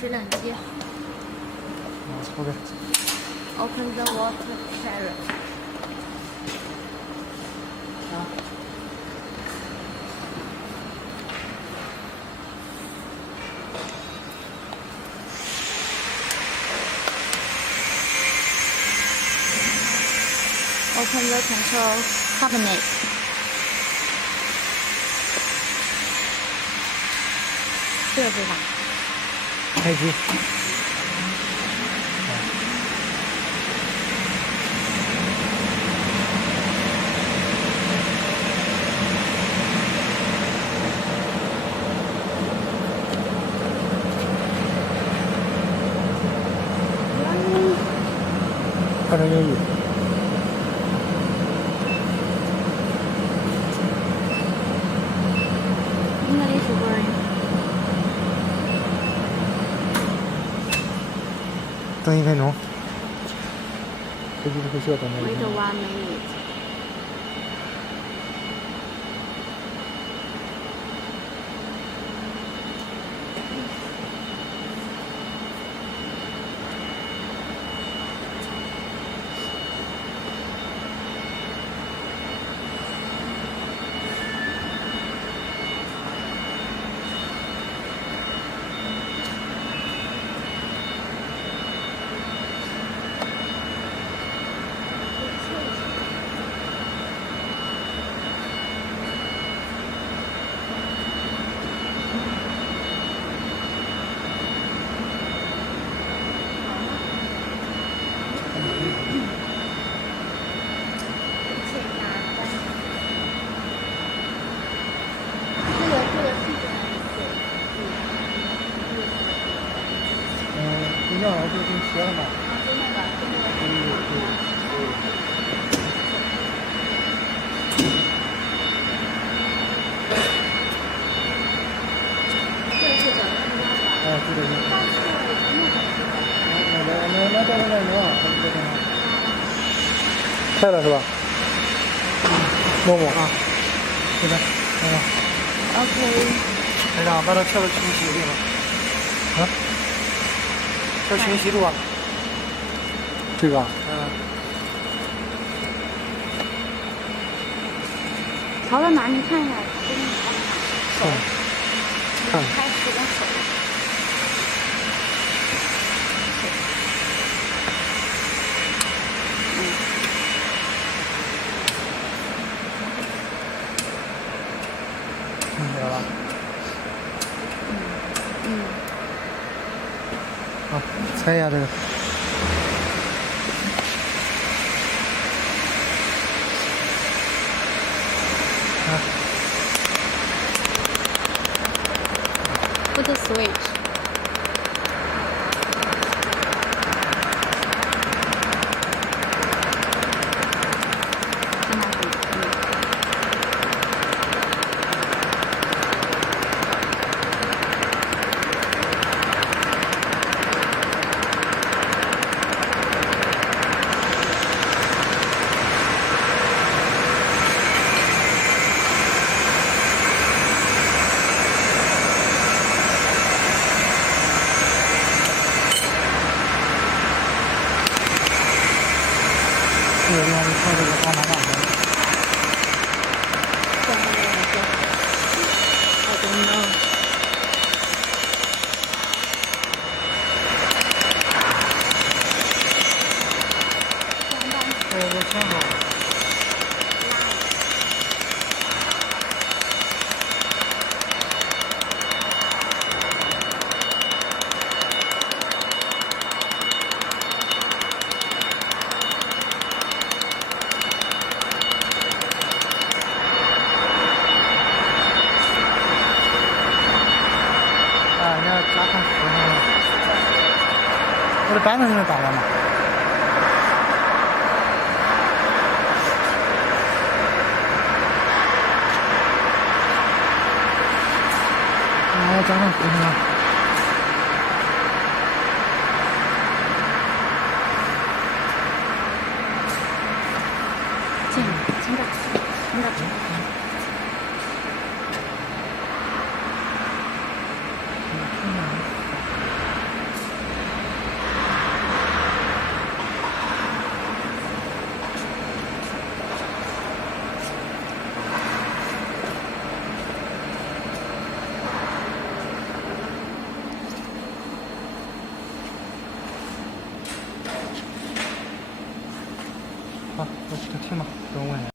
水冷机。OK。Open the water shower。Open the control cabinet。这个对吧？开机。换成英语。English word。等1分钟。飞机不需要等1分 Wait 钟。 1 minute。饮料就给你切了嘛。就那个，这个是。那到那能啊？开了是吧？摸摸啊，这边，看看。OK。班长，把它调到清晰的地方。啊？调清晰度啊。这个。调到哪？你看一下，手。看。开始跟手。听见了吧？好，猜一下这个。Put the switch。这个地方就靠这个方向盘。I don't know。这个信号。人家加看时候，我的板子给他打了嘛。加上时候。进这。就听吧，不用问。